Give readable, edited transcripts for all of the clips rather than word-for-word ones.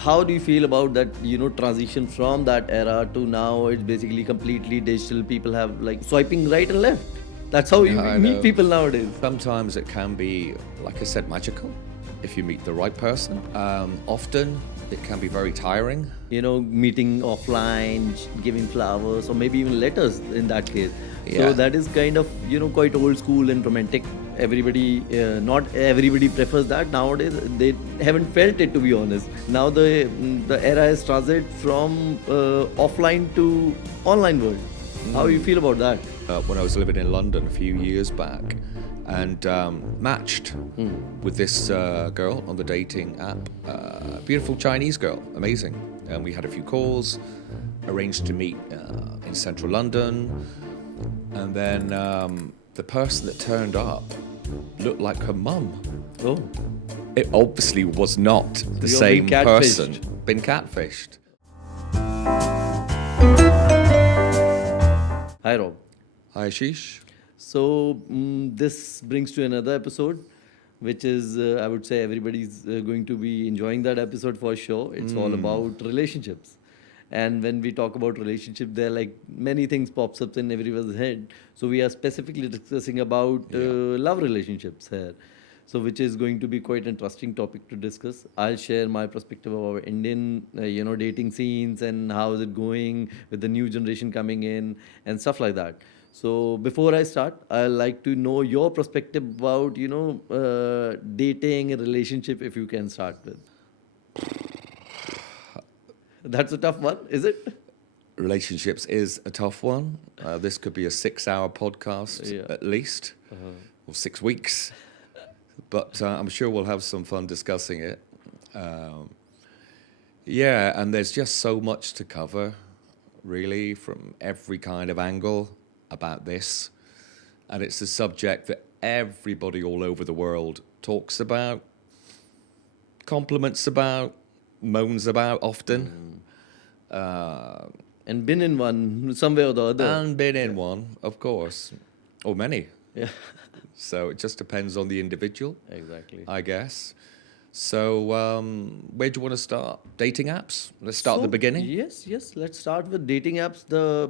how do you feel about that, transition from that era to now? It's basically completely digital. People have like swiping right and left. That's how you I meet know. people nowadays. Sometimes it can be, like I said, magical if you meet the right person. Often it can be very tiring. Meeting offline, giving flowers, or maybe even letters in that case. So Yeah. that is kind of, quite old school and romantic. Everybody, not everybody prefers that nowadays. They haven't felt it, to be honest. Now the era has transited from offline to online world. How you feel about that? When I was living in London a few years back, and matched with this girl on the dating app. Beautiful Chinese girl, amazing. And we had a few calls, arranged to meet in central London. And then the person that turned up looked like her mum. Oh, It obviously was not the you're same being person. catfished. Been catfished. Hi, Rob. Hi, Ashish. So this brings to another episode, which is I would say everybody's going to be enjoying that episode for sure. It's all about relationships, and when we talk about relationship, there are like many things pops up in everyone's head. So we are specifically discussing about love relationships here. So which is going to be quite interesting topic to discuss. I'll share my perspective of our Indian, dating scenes and how is it going with the new generation coming in and stuff like that. So before I start, I'd like to know your perspective about, dating and relationship, if you can start with. That's a tough one, is it? Relationships is a tough one. This could be a 6-hour podcast Yeah. at least, or 6 weeks. But I'm sure we'll have some fun discussing it. Yeah, and there's just so much to cover, really, from every kind of angle about this. And it's a subject that everybody all over the world talks about, compliments about, moans about often. And been in one somewhere or the other. And been in one, of course, or many. Yeah, So it just depends on the individual, exactly. I guess. So where do you want to start? Dating apps? Let's start at the So, beginning. Yes. Let's start with dating apps. The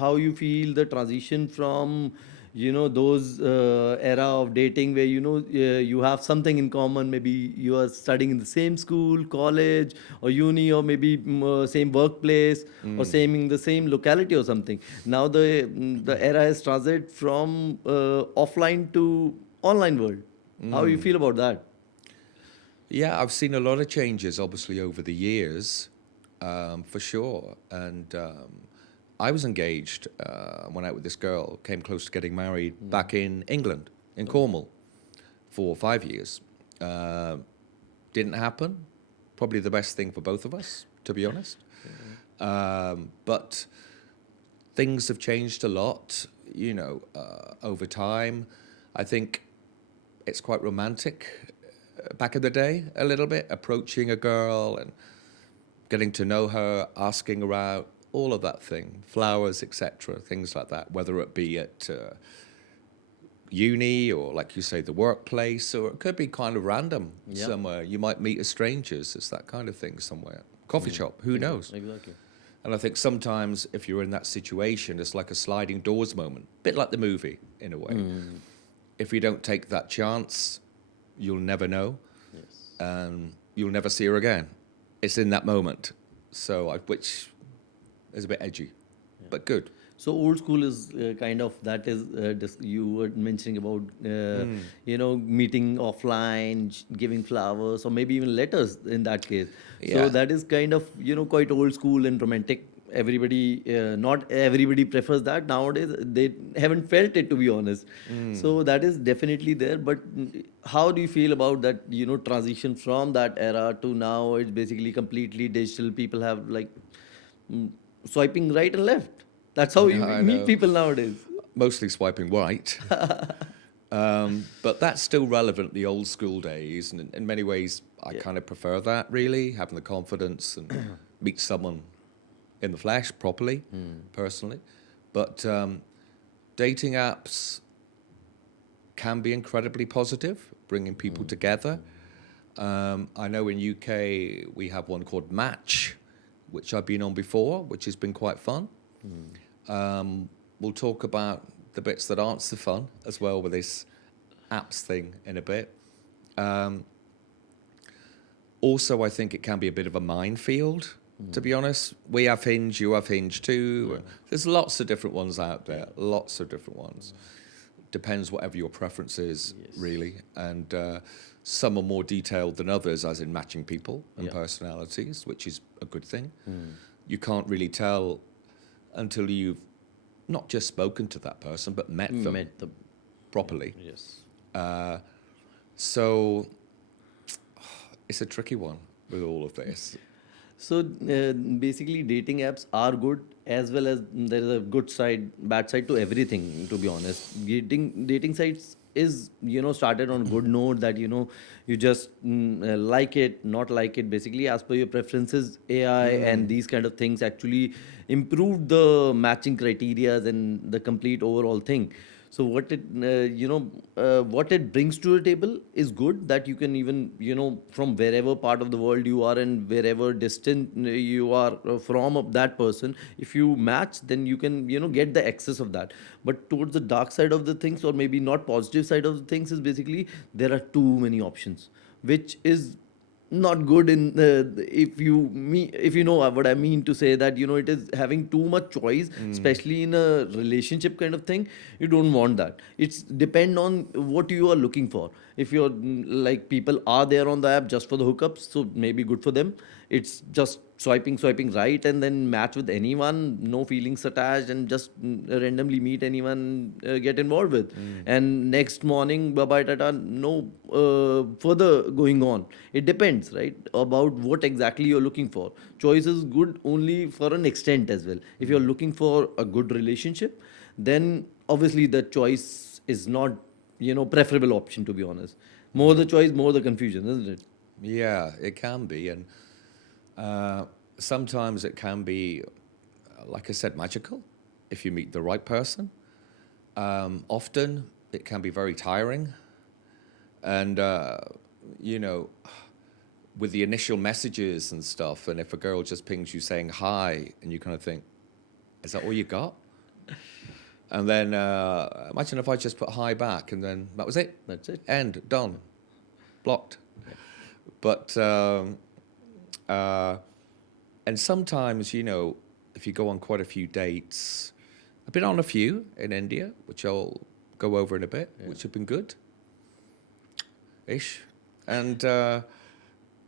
how you feel the transition from those era of dating where you have something in common. Maybe you are studying in the same school, college, or uni, or maybe same workplace, or same in the same locality or something. Now the era has transited from offline to online world. How you feel about that? Yeah, I've seen a lot of changes, obviously, over the years, for sure. And I was engaged, went out with this girl, came close to getting married back in England, in Cornwall, for 5 years. Didn't happen. Probably the best thing for both of us, to be honest. But things have changed a lot, over time. I think it's quite romantic back in the day, a little bit, approaching a girl and getting to know her, asking her out, all of that thing, flowers, etc., things like that, whether it be at uni or, like you say, the workplace, or it could be kind of random somewhere. You might meet as strangers. It's that kind of thing somewhere. Coffee shop, who knows? Exactly. And I think sometimes if you're in that situation, it's like a sliding doors moment, bit like the movie in a way. If you don't take that chance, you'll never know, and you'll never see her again. It's in that moment, which is a bit edgy, but good. So old school is kind of that is you were mentioning about meeting offline, giving flowers, or maybe even letters in that case. Yeah. So that is kind of quite old school and romantic. Everybody, not everybody prefers that nowadays. They haven't felt it, to be honest. So that is definitely there. But how do you feel about that? Transition from that era to now? It's basically completely digital. People have like swiping right and left. That's how you I meet know. people nowadays. Mostly swiping right. But that's still relevant, the old school days. And in many ways, I kind of prefer that, really, having the confidence and meet someone in the flesh properly, personally. But dating apps can be incredibly positive, bringing people together. I know in UK we have one called Match, which I've been on before, which has been quite fun. We'll talk about the bits that aren't so fun as well with this apps thing in a bit. Also, I think it can be a bit of a minefield, to be honest. We have Hinge, you have Hinge too. Yeah. There's lots of different ones out there, lots of different ones. Depends whatever your preference is, really. And some are more detailed than others, as in matching people and personalities, which is a good thing. You can't really tell until you've not just spoken to that person, but met them properly. Yes. So it's a tricky one with all of this. So basically, dating apps are good, as well as there is a good side, bad side to everything. To be honest, dating sites is started on good note that you just like it, not like it. Basically, as per your preferences, AI and these kind of things actually improve the matching criterias and the complete overall thing. So what it what it brings to the table is good, that you can even from wherever part of the world you are and wherever distant you are from that person, if you match, then you can get the access of that. But towards the dark side of the things, or maybe not positive side of the things, is basically there are too many options, which is not good in if you know what I mean to say, that it is having too much choice, especially in a relationship kind of thing. You don't want that. It's depend on what you are looking for. If you're like, people are there on the app just for the hookups, so maybe good for them. It's just swiping right, and then match with anyone, no feelings attached, and just randomly meet anyone, get involved with, and next morning bye bye tata, no further going on. It depends, right, about what exactly you're looking for. Choice is good only for an extent as well. If you're looking for a good relationship, then obviously the choice is not preferable option, to be honest. More the choice, more the confusion, isn't it? Yeah, it can be. And sometimes it can be, like I said, magical if you meet the right person. Often it can be very tiring. And, with the initial messages and stuff, and if a girl just pings you saying hi, and you kind of think, is that all you got? And then imagine if I just put hi back, and then that was it. That's it. End, done, blocked. But and sometimes, if you go on quite a few dates, I've been on a few in India, which I'll go over in a bit, which have been good-ish. And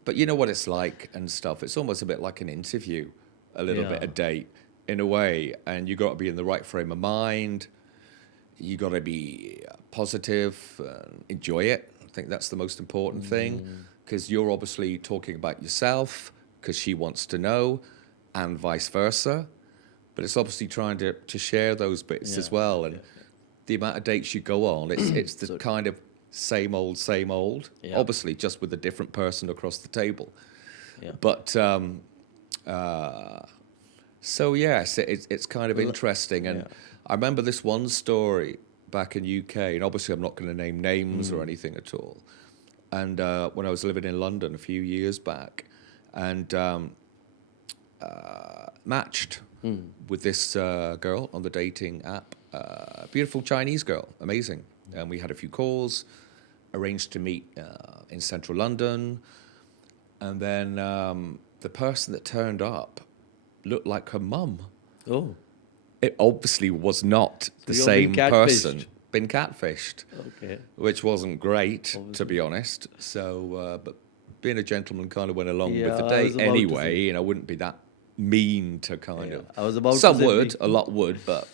but you know what it's like and stuff. It's almost a bit like an interview, a little bit a date in a way, and you got to be in the right frame of mind. You got to be positive, enjoy it. I think that's the most important thing, because you're obviously talking about yourself, because she wants to know, and vice versa. But it's obviously trying to share those bits as well. And the amount of dates you go on, it's the kind of same old, obviously just with a different person across the table. Yeah. But so yes, it's kind of interesting. And I remember this one story back in UK, and obviously I'm not going to name names or anything at all. And when I was living in London a few years back, and matched with this girl on the dating app, beautiful Chinese girl, amazing. And we had a few calls, arranged to meet in central London, and then the person that turned up looked like her mum. Oh. It obviously was not the you're same being person. catfished. Been catfished. Okay. Which wasn't great, to be honest. So, but being a gentleman, kind of went along with Yeah, the I was date about to anyway. say. You know, wouldn't be that mean to kind of. I was about Some to say would, a lot would, but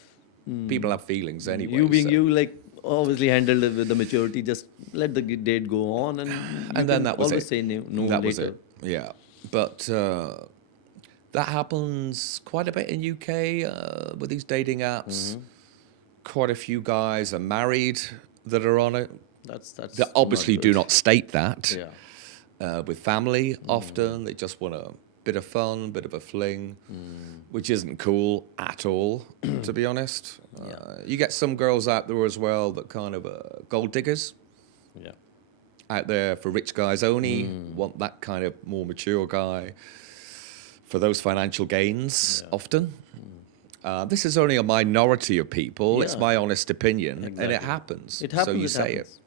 people have feelings anyway. you being so. you, like, obviously handled it with the maturity. Just let the date go on, and you And then can that was always it. say no That later. was it. Yeah, but that happens quite a bit in UK with these dating apps. Quite a few guys are married that are on it. That's They obviously do not state that. Yeah. With family, often they just want a bit of fun, bit of a fling, which isn't cool at all, to be honest. You get some girls out there as well that kind of gold diggers. Yeah. out there for rich guys only, want that kind of more mature guy for those financial gains often. This is only a minority of people. It's Yeah. my honest opinion, and it Exactly. happens. It So happens. you It say it. happens.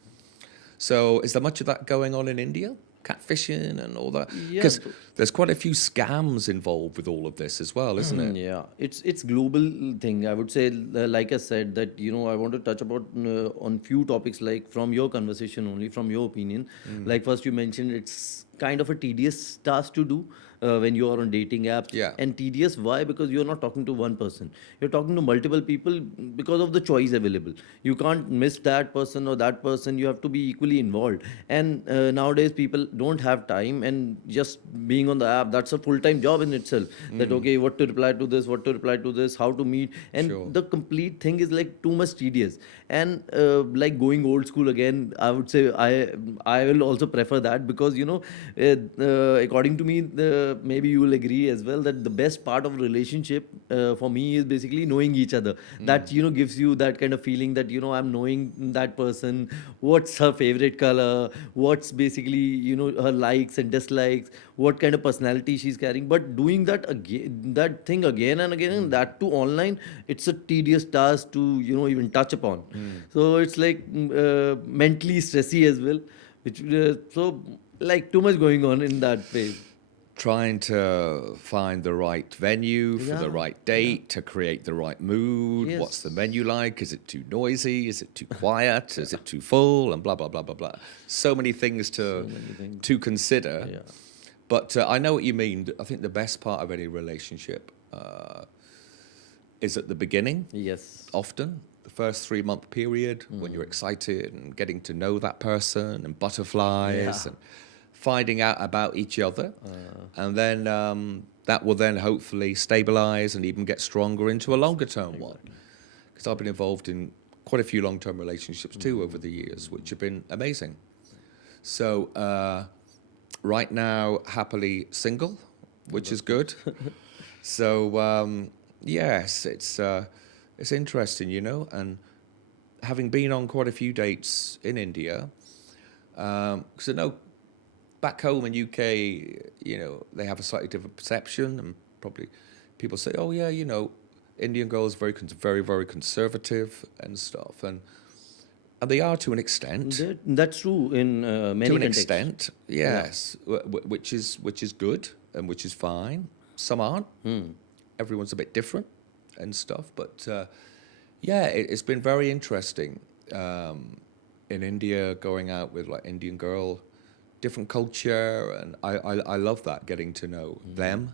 So is there much of that going on in India? Catfishing and all that? Yeah. Because there's quite a few scams involved with all of this as well, isn't it? Yeah, it's global thing. I would say, like I said, that I want to touch about on few topics, like from your conversation only, from your opinion. Like first you mentioned it's kind of a tedious task to do when you are on dating apps. Yeah. And tedious, why? Because you're not talking to one person. You're talking to multiple people because of the choice available. You can't miss that person or that person. You have to be equally involved. And nowadays people don't have time, and just being on the app, that's a full-time job in itself. That okay, what to reply to this, what to reply to this, how to meet, and Sure. the complete thing is like too much tedious. And like going old school again, I would say I will also prefer that, because according to me, maybe you will agree as well, that the best part of relationship for me is basically knowing each other. That gives you that kind of feeling that I'm knowing that person, what's her favorite color, what's basically her likes and dislikes, what kind of personality she's carrying. But doing that again, that thing again and again, and that too online, it's a tedious task to even touch upon. So it's like mentally stressy as well, which so like too much going on in that phase. Trying to find the right venue for the Yeah, right date, to create the right mood. Yes. What's the menu like? Is it too noisy? Is it too quiet? Is it too full? And blah, blah, blah, blah, blah. So many things many things. to consider. Yeah. But I know what you mean. I think the best part of any relationship is at the beginning, Yes. often. The first 3-month period when you're excited and getting to know that person and butterflies Yeah. and finding out about each other. And then that will then hopefully stabilize and even get stronger into a longer term one. Because I've been involved in quite a few long term relationships too over the years, which have been amazing. So right now, happily single, which is good. So yes, it's interesting, and having been on quite a few dates in India, because I know back home in UK, they have a slightly different perception, and probably people say, "Oh yeah, Indian girls very, very, very conservative and stuff," and they are to an extent. That's true in many To an contexts. extent, yes, which is good and which is fine. Some aren't. Everyone's a bit different and stuff, but yeah, it's been very interesting in India, going out with like Indian girl, different culture, and I love that, getting to know them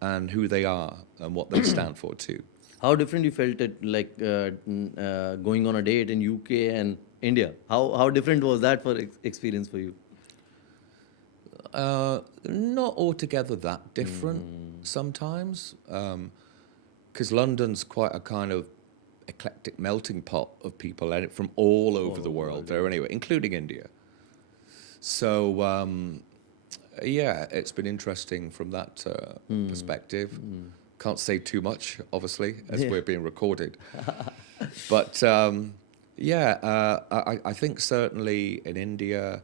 and who they are and what they stand for too. How different you felt it, like going on a date in UK and India? How different was that for experience for you? Not altogether that different sometimes, because London's quite a kind of eclectic melting pot of people and from all over the world there anyway, including India. So yeah, it's been interesting from that perspective. Can't say too much, obviously, as we're being recorded. But yeah, I think certainly in India,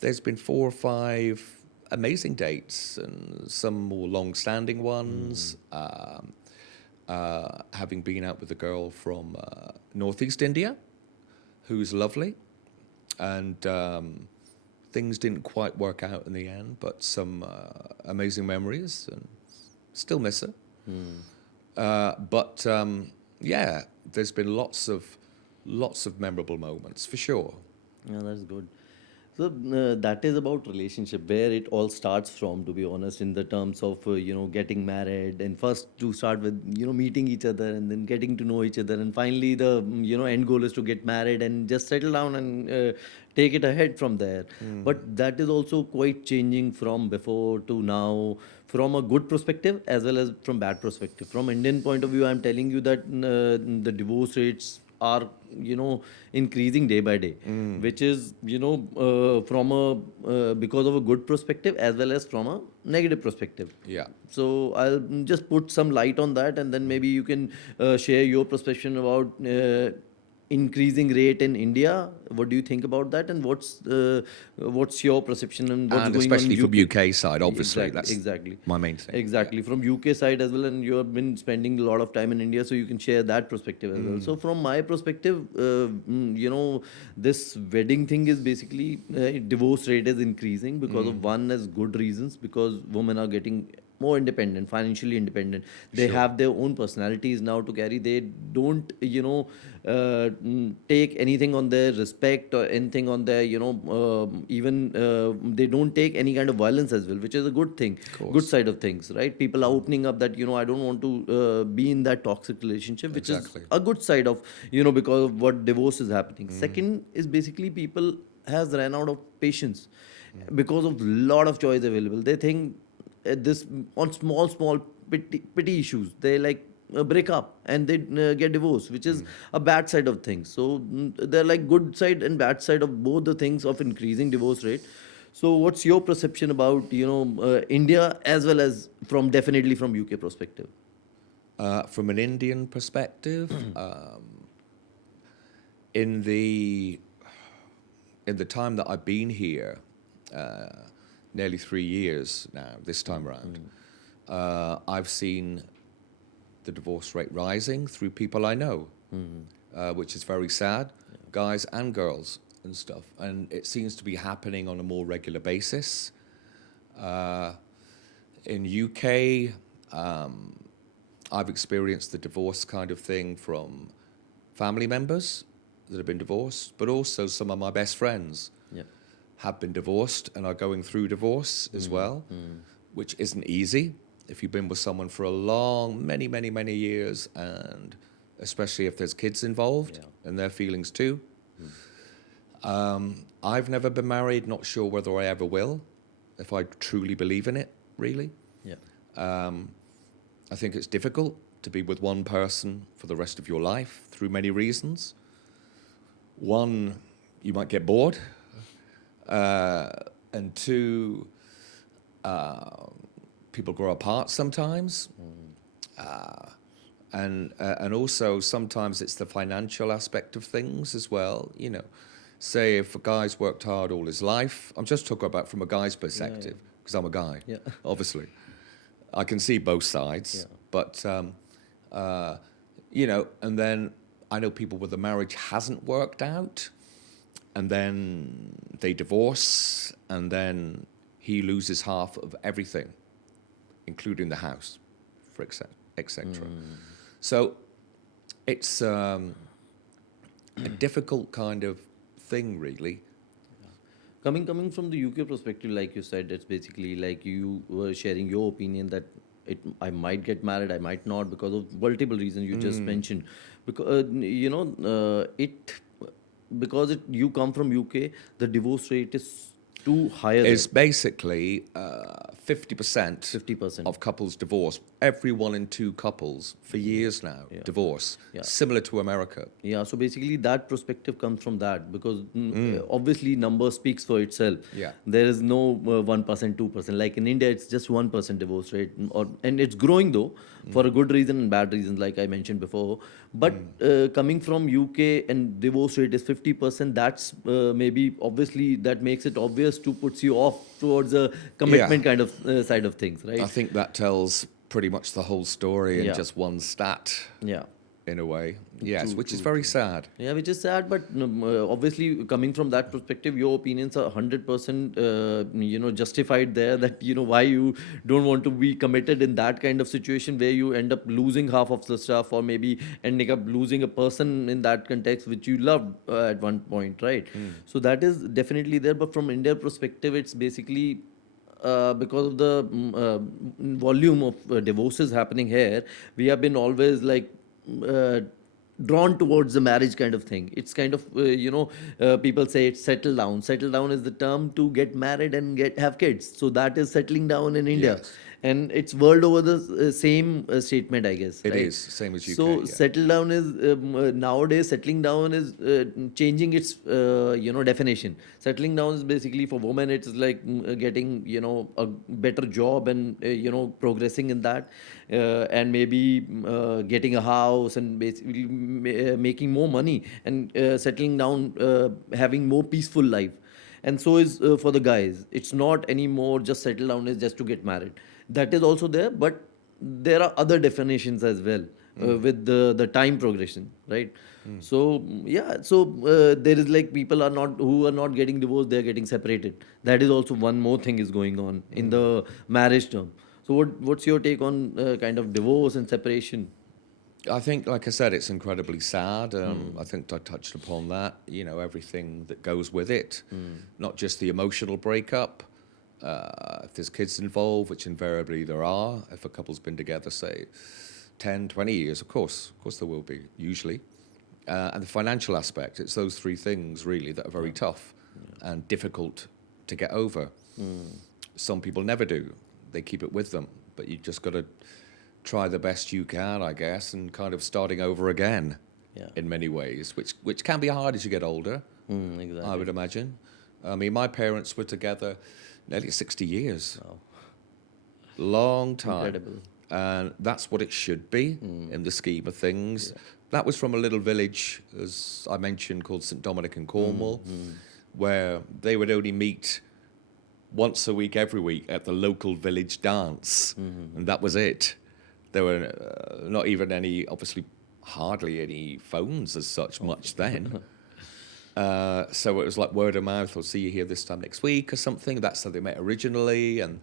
there's been 4 or 5 amazing dates and some more long-standing ones. Having been out with a girl from Northeast India, who's lovely, and things didn't quite work out in the end, but some amazing memories, and still miss her. But yeah, there's been lots of memorable moments for sure. Yeah, that's good. So that is about relationship, where it all starts from, to be honest, in the terms of getting married, and first to start with meeting each other, and then getting to know each other, and finally the end goal is to get married and just settle down and take it ahead from there. But that is also quite changing from before to now, from a good perspective as well as from bad perspective. From Indian point of view, I'm telling you that the divorce rates are increasing day by day, which is from a because of a good perspective as well as from a negative perspective. Yeah. So I'll just put some light on that, and then maybe you can share your perception about increasing rate in India. What do you think about that? And what's your perception and what's And going on in especially from UK? UK side, obviously, Exactly, that's exactly. my main thing. Exactly. From UK side as well, and you have been spending a lot of time in India, so you can share that perspective as well. So from my perspective, this wedding thing is basically divorce rate is increasing because of one as good reasons, because women are getting more independent, financially independent. They Sure. have their own personalities now to carry. They don't, take anything on their respect or anything on their, even they don't take any kind of violence as well, which is a good thing, Of good course. side of things, right? People are opening up that, I don't want to be in that toxic relationship, which is Exactly. a good side of, because of what divorce is happening. Second is basically people has ran out of patience because of lot of choice available. They think this on small petty issues they like break up and they get divorced, which is a bad side of things. So they're like good side and bad side of both the things of increasing divorce rate. So what's your perception about India as well as from definitely from UK perspective? From an Indian perspective, in the in the time that I've been here, nearly 3 years now, this time around, I've seen the divorce rate rising through people I know, which is very sad, guys and girls and stuff. And it seems to be happening on a more regular basis. In UK, I've experienced the divorce kind of thing from family members that have been divorced, but also some of my best friends Yeah. have been divorced and are going through divorce as well, which isn't easy if you've been with someone for a long, many years, and especially if there's kids involved and their feelings too. I've never been married, not sure whether I ever will, if I truly believe in it, really. Yeah. I think it's difficult to be with one person for the rest of your life through many reasons. One, you might get bored. And two, people grow apart sometimes. And also sometimes it's the financial aspect of things as well. You know, say if a guy's worked hard all his life, I'm just talking about from a guy's perspective, because I'm a guy, Yeah. obviously. I can see both sides, Yeah. but and then I know people where the marriage hasn't worked out, and then they divorce, and then he loses half of everything, including the house, for etc. So it's a difficult kind of thing, really. Coming from the UK perspective, like you said, it's basically like you were sharing your opinion that I might get married, I might not, because of multiple reasons you just mentioned. Because you come from UK, the divorce rate is too higher. It's basically 50% 50%. of couples divorce. Every 1 in 2 couples for years now divorce. Yeah. Similar to America. Yeah, so basically that perspective comes from that because obviously number speaks for itself. Yeah. There is no 1%, 2%. Like in India, it's just 1% divorce rate, and it's growing though for a good reason and bad reasons, like I mentioned before. But coming from UK and divorce rate is 50%. That's maybe obviously that makes it obvious to puts you off towards a commitment kind of side of things, right? I think that tells pretty much the whole story in Yeah. just one stat, Yeah. in a way. Yes, True, which is true, very sad. Yeah, which is sad, but obviously coming from that perspective, your opinions are 100% justified there. That why you don't want to be committed in that kind of situation where you end up losing half of the stuff, or maybe ending up losing a person in that context which you loved at one point, right? So that is definitely there. But from India perspective, it's basically because of the volume of divorces happening here, we have been always like uh, drawn towards the marriage kind of thing. It's kind of people say it's settle down. Settle down is the term to get married and have kids. So that is settling down in India. Yes. and it's world over the same statement, I guess. It Right? is same as UK. So Yeah. settle down is nowadays settling down is changing its definition. Settling down is basically for women. It's like getting a better job and progressing in that, and maybe getting a house and basically making more money and settling down, having more peaceful life. And so is for the guys. It's not anymore just settle down is just to get married. That is also there, but there are other definitions as well with the time progression, right? So yeah, so there is like people are not who are not getting divorced, they are getting separated. That is also one more thing is going on in the marriage term. So what's your take on kind of divorce and separation? I think, like I said, it's incredibly sad. I think I touched upon that. Everything that goes with it, not just the emotional breakup. If there's kids involved, which invariably there are, if a couple's been together, say, 10, 20 years, of course there will be, usually. And the financial aspect, it's those three things, really, that are very tough and difficult to get over. Some people never do. They keep it with them. But you just got to try the best you can, I guess, and kind of starting over again in many ways, which can be hard as you get older, Exactly. I would imagine. I mean, my parents were together nearly 60 years. Wow. Long time. Incredible. And that's what it should be in the scheme of things. That was from a little village, as I mentioned, called St. Dominic in Cornwall, where they would only meet once a week, every week, at the local village dance. And that was it. There were not even any, obviously, hardly any phones as such much then. So it was like word of mouth, I'll see you here this time next week or something. That's how they met originally. And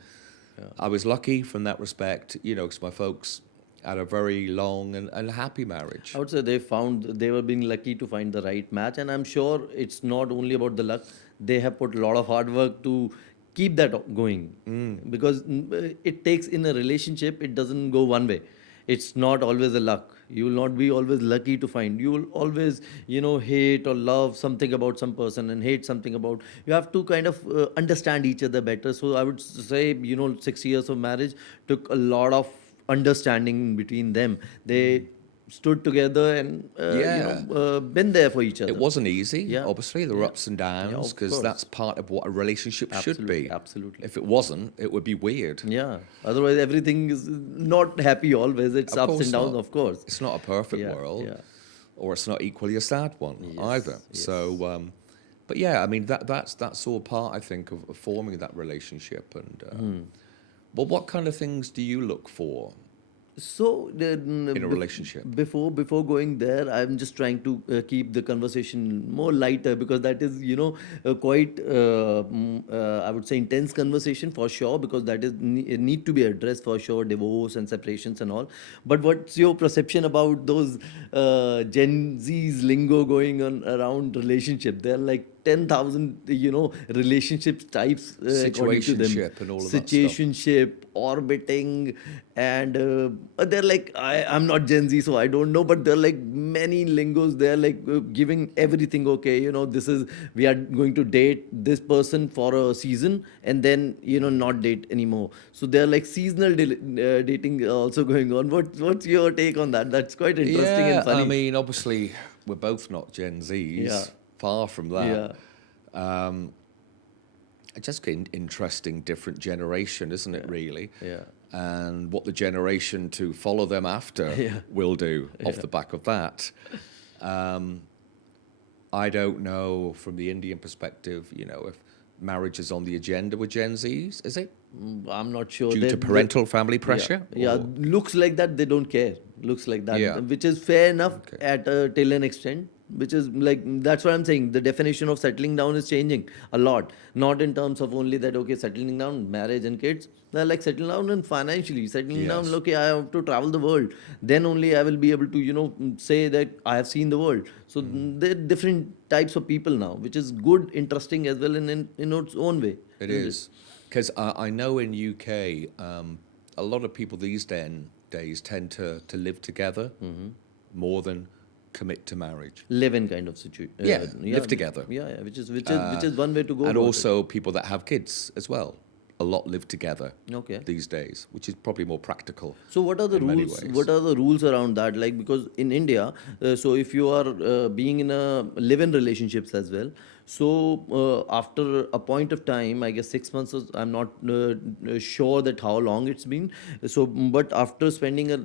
I was lucky from that respect, because my folks had a very long and happy marriage. I would say they were being lucky to find the right match, and I'm sure it's not only about the luck. They have put a lot of hard work to keep that going, because it takes in a relationship. It doesn't go one way. It's not always a luck. You will not be always lucky to find. You will always, hate or love something about some person and hate something about. You have to kind of understand each other better. So I would say, 6 years of marriage took a lot of understanding between them. They stood together and been there for each other. It wasn't easy, Yeah. obviously. There were ups and downs, of because course. that's part of what a relationship should be. Absolutely. If it wasn't, it would be weird. Yeah. Otherwise, everything is not happy always. It's Of ups course and downs, not. of course. It's not a perfect Yeah, world, yeah. or it's not equally a sad one either. yes. So, but yeah, I mean that's all part, I think, of forming that relationship. And well, what kind of things do you look for So in a relationship? before going there, I'm just trying to keep the conversation more lighter, because that is quite I would say intense conversation for sure, because that is need to be addressed for sure, divorce and separations and all. But what's your perception about those Gen Z's lingo going on around relationship? They're like 10,000 relationships types according to them. Situationship and all of that stuff. Situationship, orbiting, and they're like, I'm not Gen Z, so I don't know, but they're like many lingos. They're like giving everything. Okay, this is, we are going to date this person for a season and then not date anymore. So they're like seasonal dating also going on. What's your take on that? That's quite interesting and funny. I mean, obviously, we're both not Gen Zs. Yeah. Far from that. Yeah. It's just an interesting, different generation, isn't it, really? Yeah. And what the generation to follow them after will do off the back of that. I don't know from the Indian perspective, if marriage is on the agenda with Gen Zs, is it? I'm not sure. Due to parental family pressure? Yeah, Or- looks like that they don't care. Looks like that, Yeah. which is fair enough Okay. at till an extent. Which is like, that's what I'm saying. The definition of settling down is changing a lot. Not in terms of only that, okay, settling down, marriage and kids. They're like settling down and financially. Settling down, Yes. okay, I have to travel the world. Then only I will be able to, say that I have seen the world. So there are different types of people now, which is good, interesting as well in its own way. It is. Because I know in UK, a lot of people these days tend to live together more than commit to marriage. Live-in kind of situation. Live together. Yeah, which is one way to go. And about also people that have kids as well. a lot live together Okay. these days, which is probably more practical. So what are the in many rules? ways. What are the rules around that? Like, because in India, so if you are being in a live-in relationships as well, so after a point of time, I guess 6 months. I'm not sure that how long it's been. So, but after spending a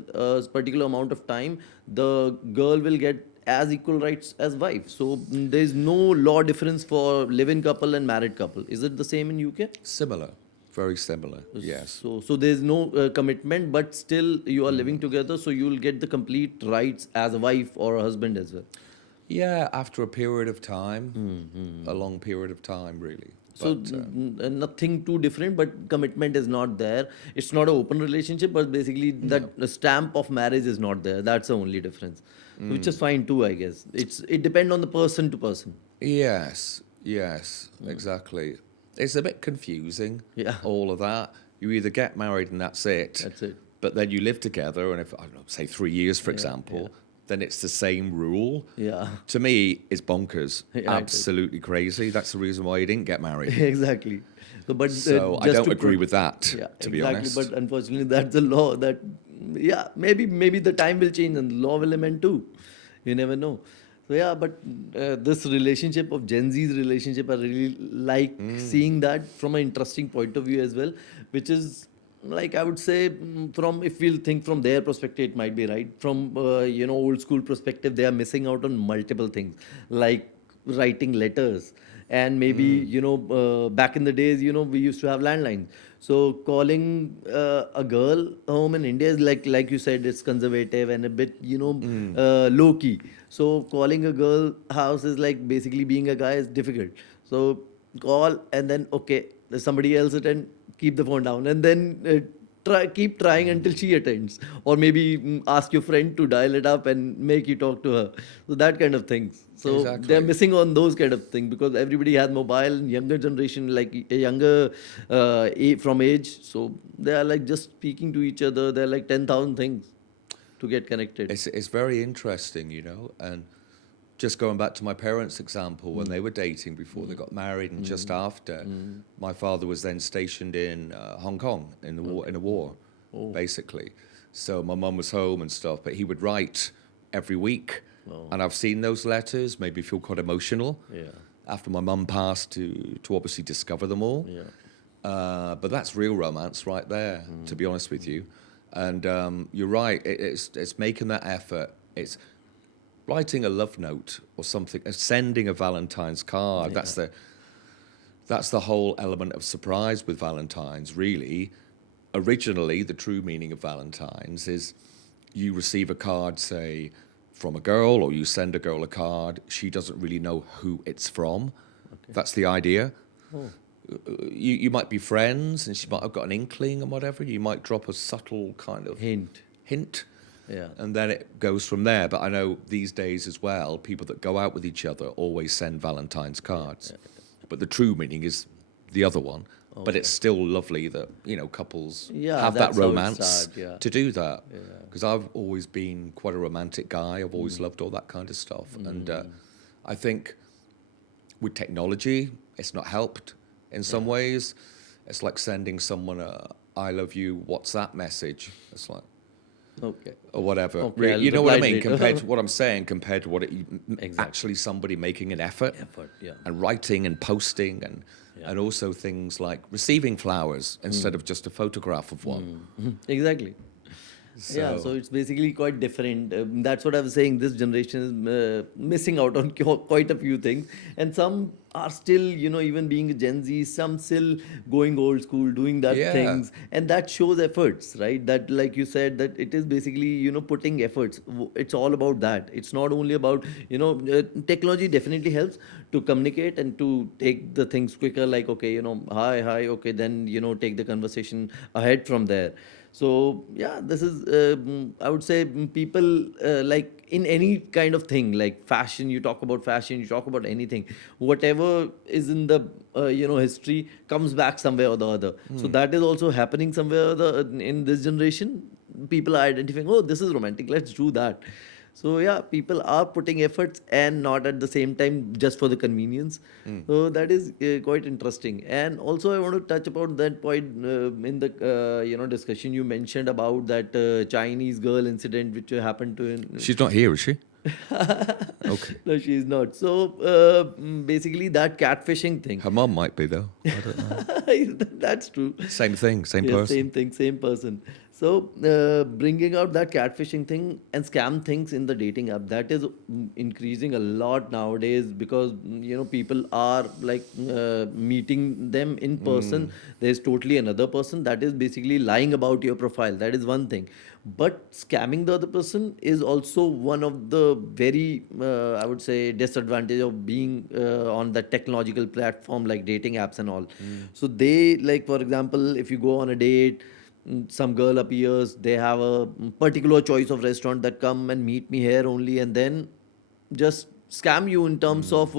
particular amount of time, the girl will get as equal rights as wife. So there is no law difference for live-in couple and married couple. Is it the same in UK? Similar, very similar, yes. So there's no commitment, but still you are living together, so you'll get the complete rights as a wife or a husband as well. Yeah, after a period of time, a long period of time, really. So But, nothing too different, but commitment is not there. It's not an open relationship, but basically that the stamp of marriage is not there. That's the only difference, which is fine too, I guess. It depends on the person to person. yes, yes, exactly. It's a bit confusing, Yeah. all of that. You either get married and that's it. That's it. But then you live together, and if, I don't know, say 3 years, for example, then it's the same rule. Yeah. To me, it's bonkers. Yeah, I Absolutely crazy. That's the reason why you didn't get married. Exactly. So, but So I just don't to agree put- with that, Yeah, to be exactly. honest. But unfortunately, that's the law. That yeah, maybe the time will change and the law will amend too. You never know. So yeah, but this relationship of Gen Z's relationship, I really like seeing that from an interesting point of view as well, which is like I would say from if we'll think from their perspective, it might be right. From old school perspective, they are missing out on multiple things like writing letters and maybe back in the days we used to have landlines, so calling a girl home in India is like you said, it's conservative and a bit low key. So calling a girl house is like basically being a guy is difficult. So call and then okay, there's somebody else attend, keep the phone down and then keep trying until she attends, or maybe ask your friend to dial it up and make you talk to her. So that kind of things. So Exactly. they're missing on those kind of things because everybody has mobile and younger generation, like a younger from age. So they are like just speaking to each other. They're like 10,000 things to get connected. It's very interesting, and just going back to my parents' example, when they were dating before they got married and just after, my father was then stationed in Hong Kong in the war, in a war, basically. So my mum was home and stuff, but he would write every week, and I've seen those letters. Made me feel quite emotional. Yeah. After my mum passed, to obviously discover them all. Yeah. But that's real romance right there, to be honest with you. And you're right. It's making that effort. It's writing a love note or something, sending a Valentine's card. Yeah. That's the whole element of surprise with Valentine's, really. Originally, the true meaning of Valentine's is you receive a card, say, from a girl, or you send a girl a card. She doesn't really know who it's from. Okay. That's the idea. Oh. You might be friends, and she might have got an inkling and whatever. You might drop a subtle kind of hint. Yeah. And then it goes from there. But I know these days as well, people that go out with each other always send Valentine's cards. But the true meaning is the other one. But it's still lovely that, couples have that that's how it romance started, to do that. Because I've always been quite a romantic guy. I've always loved all that kind of stuff. And I think with technology, it's not helped in some ways. It's like sending someone a I love you WhatsApp message. It's like, Okay. or whatever. Okay, I'll You know what I reply mean? later. Compared to what I'm saying, compared to what Exactly. actually somebody making an effort Yeah. and writing and posting and also things like receiving flowers instead of just a photograph of one. Exactly. Yeah, so it's basically quite different. That's what I was saying. This generation is missing out on quite a few things, and some are still, even being a Gen Z, some still going old school, doing that Yeah. things, and that shows efforts, right? That, like you said, that it is basically, putting efforts. It's all about that. It's not only about, technology definitely helps to communicate and to take the things quicker. Like, okay, hi, okay, then take the conversation ahead from there. So yeah, this is I would say people like in any kind of thing like fashion. You talk about fashion, you talk about anything, whatever is in the history comes back somewhere or the other. So that is also happening somewhere or the in this generation. People are identifying, oh, this is romantic, let's do that. So yeah, people are putting efforts and not at the same time just for the convenience. So that is quite interesting. And also I want to touch about that point in the discussion you mentioned about that Chinese girl incident which happened to in, She's not here, is she? Okay. no, she's not. So basically that catfishing thing. Her mum might be, though. I don't know. That's true. Same thing, same Yeah, person. same thing, same person. So, bringing out that catfishing thing and scam things in the dating app, that is increasing a lot nowadays because people are like meeting them in person. There's totally another person that is basically lying about your profile. That is one thing, but scamming the other person is also one of the very I would say disadvantage of being on the technological platform like dating apps and all. So they, like for example, if you go on a date, some girl appears, they have a particular choice of restaurant, that come and meet me here only, and then just scam you in terms of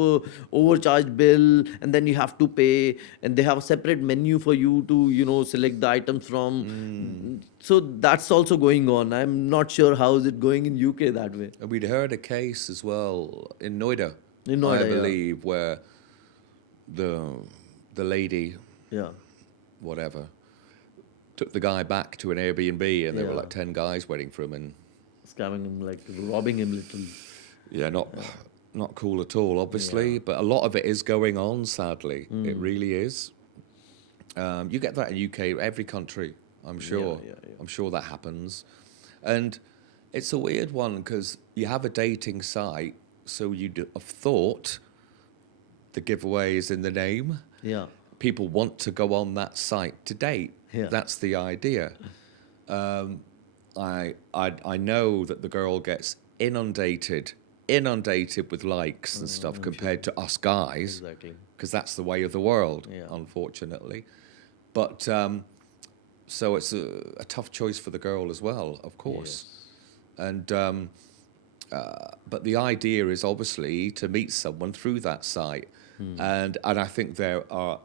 overcharged bill, and then you have to pay, and they have a separate menu for you to select the items from. So that's also going on. I'm not sure how is it going in UK that way. And we'd heard a case as well in Noida, In I Noida, yeah. believe, where the lady, Yeah. whatever, took the guy back to an Airbnb, and there were Yeah. like 10 guys waiting for him, and Scamming him, like robbing him literally. yeah, not cool at all, obviously. But a lot of it is going on, sadly. It really is. You get that in UK, every country, I'm sure. yeah. I'm sure that happens. And it's a weird one because you have a dating site, so you'd have thought the giveaway is in the name. Yeah. People want to go on that site to date. Yeah. That's the idea. I know that the girl gets inundated with likes and stuff compared to us guys, Exactly. because that's the way of the world, Yeah. unfortunately. But so it's a tough choice for the girl as well, of course. And but the idea is obviously to meet someone through that site, and I think there are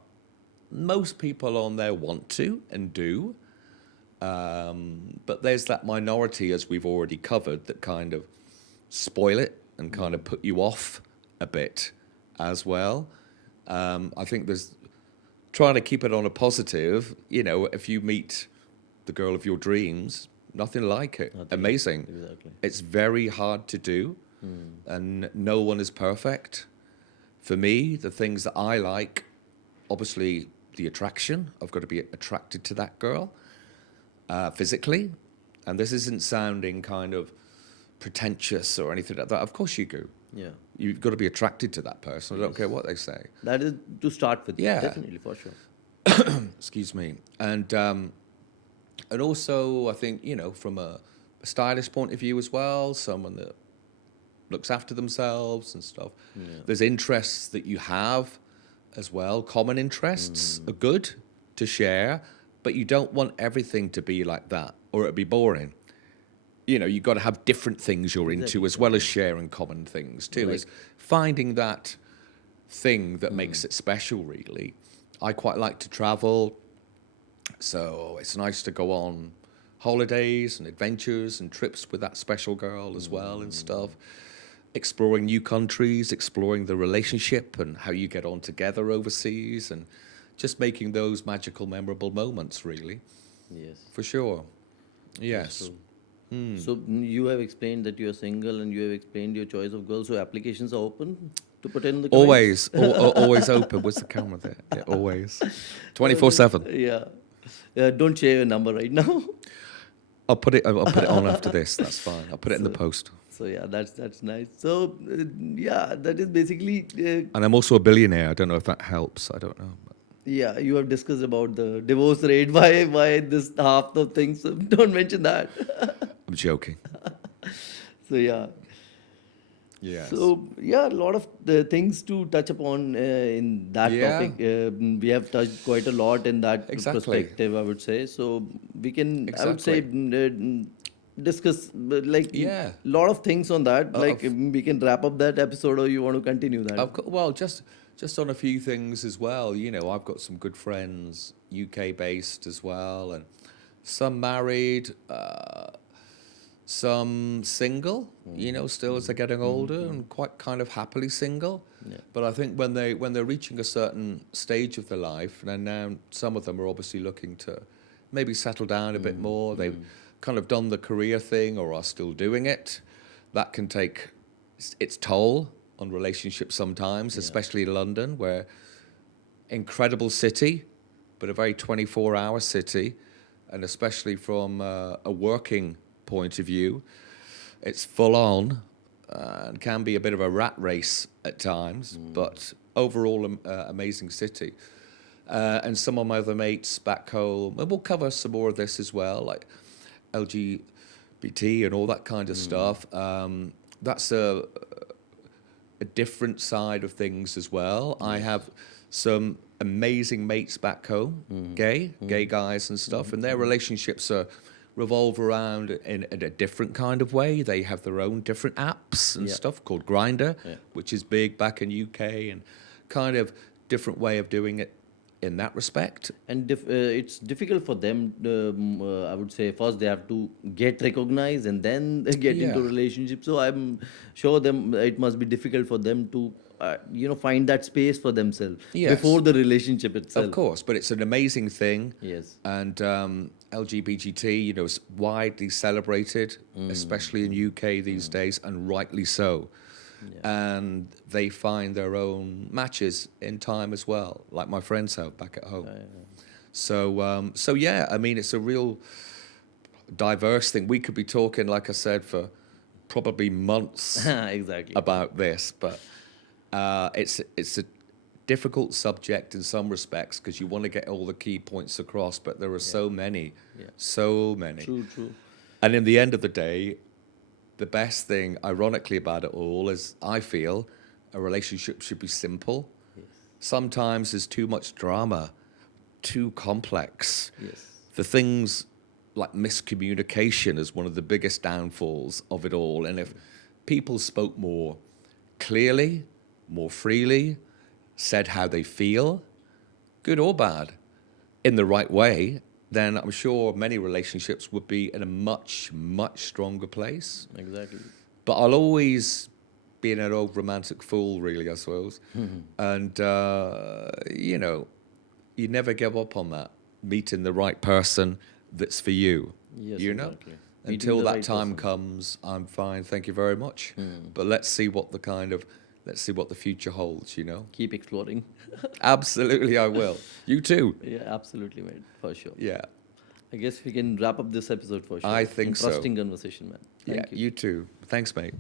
most people on there want to and do. But there's that minority, as we've already covered, that kind of spoil it and kind of put you off a bit as well. I think there's trying to keep it on a positive. If you meet the girl of your dreams, nothing like it. Nothing. Amazing. Exactly. It's very hard to do, and no one is perfect. For me, the things that I like, obviously, the attraction. I've got to be attracted to that girl. Physically, and this isn't sounding kind of pretentious or anything like that. Of course you do. Yeah. You've got to be attracted to that person. I don't care what they say. That is to start with. Yeah. Definitely, for sure. Excuse me. And also, I think, from a stylish point of view as well, someone that looks after themselves and stuff. Yeah. There's interests that you have as well. Common interests are good to share, but you don't want everything to be like that, or it'd be boring. You've got to have different things you're into, as well as sharing common things too. Like- It's finding that thing that makes it special, really. I quite like to travel, so it's nice to go on holidays and adventures and trips with that special girl as well and stuff. Exploring new countries, exploring the relationship and how you get on together overseas, and just making those magical, memorable moments, really, Yes. for sure. Yes. So, so you have explained that you are single, and you have explained your choice of girls. So applications are open to put in the comments? Always open. Where's the camera there? Yeah, always. 24/7. Yeah. Don't share your number right now. I'll put it on after this. That's fine. I'll put it in the post. So yeah, that's nice. So yeah, that is basically And I'm also a billionaire. I don't know if that helps. I don't know. yeah. You have discussed about the divorce rate. Why this half of things? So don't mention that. I'm joking. So yeah. Yes. So yeah, a lot of the things to touch upon in that Yeah. topic. We have touched quite a lot in that Exactly. perspective, I would say. So we can, I would say, discuss like Yeah. lot of things on that. Like Of- we can wrap up that episode, or you want to continue that? Well, just on a few things as well. I've got some good friends, UK based as well, and some married, some single, still as they're getting older and quite kind of happily single. Yeah. But I think when they're reaching a certain stage of their life, and now some of them are obviously looking to maybe settle down a bit more. They've kind of done the career thing or are still doing it. That can take its toll on relationships sometimes, especially in London, where incredible city, but a very 24-hour city, and especially from a working point of view, it's full on and can be a bit of a rat race at times, but overall amazing city. And some of my other mates back home, and we'll cover some more of this as well, like LGBT and all that kind of stuff. That's a different side of things as well. I have some amazing mates back home, gay guys and stuff, and their relationships revolve around in a different kind of way. They have their own different apps and stuff called Grindr, which is big back in UK, and kind of different way of doing it in that respect. And it's difficult for them. I would say first they have to get recognized and then get into Yeah. relationship. So I'm sure it must be difficult for them to find that space for themselves Yes. before the relationship itself. Of course, but it's an amazing thing. Yes. And LGBT, is widely celebrated, especially in UK these days, and rightly so. And they find their own matches in time as well, like my friends have back at home. So yeah, I mean, it's a real diverse thing. We could be talking, like I said, for probably months Exactly. about this, but it's a difficult subject in some respects because you want to get all the key points across, but there are so many. True, true. And in the end of the day, the best thing, ironically, about it all is I feel a relationship should be simple. Sometimes there's too much drama, too complex. Yes. The things like miscommunication is one of the biggest downfalls of it all. And if people spoke more clearly, more freely, said how they feel, good or bad, in the right way, then I'm sure many relationships would be in a much, much stronger place. Exactly. But I'll always be an old romantic fool, really, I suppose. And, you never give up on that, meeting the right person that's for you. Yes, exactly. Meeting Until the that right time person. comes, I'm fine, thank you very much. But let's see what the future holds, Keep exploring. Absolutely, I will. You too. Yeah, absolutely, mate. For sure. Yeah. I guess we can wrap up this episode for sure. I think so. Interesting conversation, man. Thank you. You too. Thanks, mate.